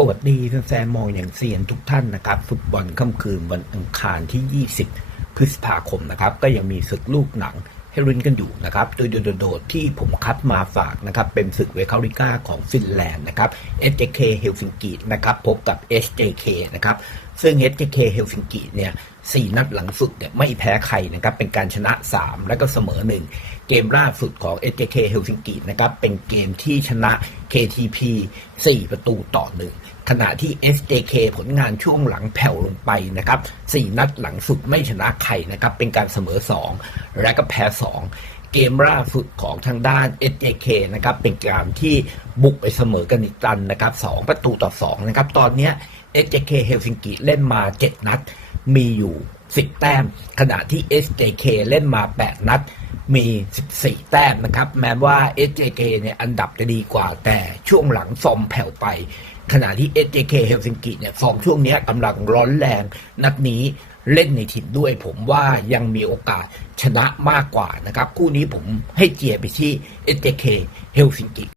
สวัสดีแฟนมองอย่างเซียนทุกท่านนะครับ ฟุตบอลค่ำคืนวันอังคารที่ 20 พฤษภาคมนะครับ ก็ยังมีศึกลูกหนังให้รุ้นกันอยู่นะครับ โดยโดดๆที่ผมคัดมาฝากนะครับ เป็นศึกเวคาริก้าของฟินแลนด์นะครับ SJK เฮลซิงกินะครับ พบกับ SJK นะครับ ซึ่ง SJK เฮลซิงกิเนี่ยสี่นัดหลังสุดเนี่ยไม่แพ้ใครนะครับ เป็นการชนะ 3 แล้วก็เสมอ 1 เกมล่าสุดของ SJK เฮลซิงกินะครับ เป็นเกมที่ชนะ KTP 4 ประตูต่อหนึ่งขณะที่ SJK ผลงานช่วงหลังแผ่วลงไปนะครับ 4 นัดหลังสุดไม่ชนะใครนะครับ เป็นการเสมอ 2 และก็แพ้ 2 เกมล่าสุดของทางด้าน SJK นะครับเป็นการที่บุกไปเสมอกันอีกตันนะครับ2ประตูต่อ2นะครับตอนนี้ SJK เฮลซิงกิเล่นมา7นัด มีอยู่10แต้ม ขณะที่ SJK เล่นมา8นัด มี 14 แต้มนะครับ แม้ว่า SJK เนี่ยอันดับจะดีกว่า แต่ช่วงหลังฟอร์มแผ่วไป ขณะที่ SJK เฮลซิงกิเนี่ยฟอร์มช่วงนี้กำลังร้อนแรง นัดนี้เล่นในถิ่นด้วย ผมว่ายังมีโอกาสชนะมากกว่านะครับ คู่นี้ผมให้เจียไปที่ SJK เฮลซิงกิ